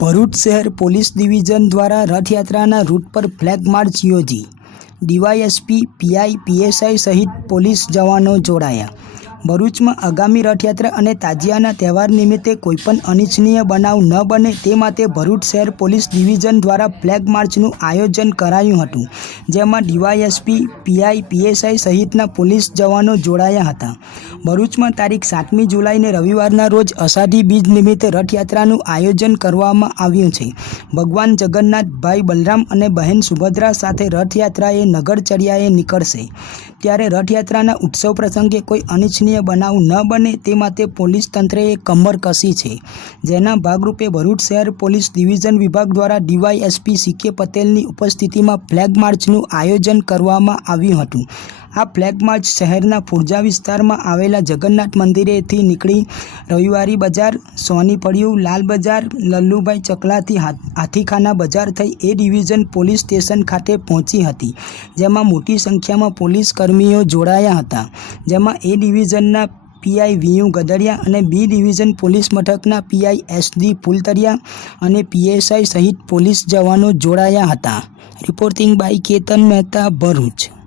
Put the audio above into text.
ભરૂચ શહેર police division દ્વારા રથયાત્રાના રૂટ પર ફ્લેગ માર્ચ યોજી. ડીવાયએસપી, પીઆઈ, પીએસઆઈ સહિત પોલીસ જવાનો જોડાયા. ભરૂચમાં આગામી રથયાત્રા અને તાજિયાના તહેવાર નિમિત્તે કોઈપણ અનિચ્છનીય બનાવ ન બને તે માટે ભરૂચ શહેર પોલીસ ડિવિઝન દ્વારા ફ્લેગ માર્ચનું આયોજન કરાયું હતું, જેમાં ડીવાયએસપી, પીઆઈ, પીએસઆઈ સહિતના પોલીસ જવાનો જોડાયા હતા. ભરૂચમાં તારીખ સાતમી જુલાઈને રવિવારના રોજ અષાઢી બીજ નિમિત્તે રથયાત્રાનું આયોજન કરવામાં આવ્યું છે. ભગવાન જગન્નાથ, ભાઈ બલરામ અને બહેન સુભદ્રા સાથે રથયાત્રાએ નગરચર્યાએ નીકળશે. ત્યારે રથયાત્રાના ઉત્સવ પ્રસંગે કોઈ અનિચ્છનીય બનાવ ન બને તે માટે પોલીસ તંત્રએ કમર કસી છે. જેના ભાગરૂપે ભરૂચ શહેર પોલીસ ડિવિઝન વિભાગ દ્વારા ડીવાયએસપી સી કે પટેલની ઉપસ્થિતિમાં ફ્લેગ માર્ચનું આયોજન કરવામાં આવ્યું હતું. આ ફ્લેગ માર્ચ શહેરના ફુરજા વિસ્તારમાં આવેલા જગન્નાથ મંદિરેથી નીકળી રવિવારી બજાર સોની પડ્યું લાલ બજાર, લલ્લુભાઈ ચકલાથી હાથ- હાથીખાના બજાર થઈ એ ડિવિઝન પોલીસ સ્ટેશન ખાતે પહોંચી હતી, જેમાં મોટી સંખ્યામાં પોલીસ કર્મીઓ જોડાયા હતા. જેમાં એ ડિવિઝનના પીઆઈ વીયુ ગદડિયા અને બી ડિવિઝન પોલીસ મથકના પીઆઈ એસડી ફૂલતરિયા અને પીએસઆઈ સહિત પોલીસ જવાનો જોડાયા હતા. Reporting by Ketan Mehta, Bharuch.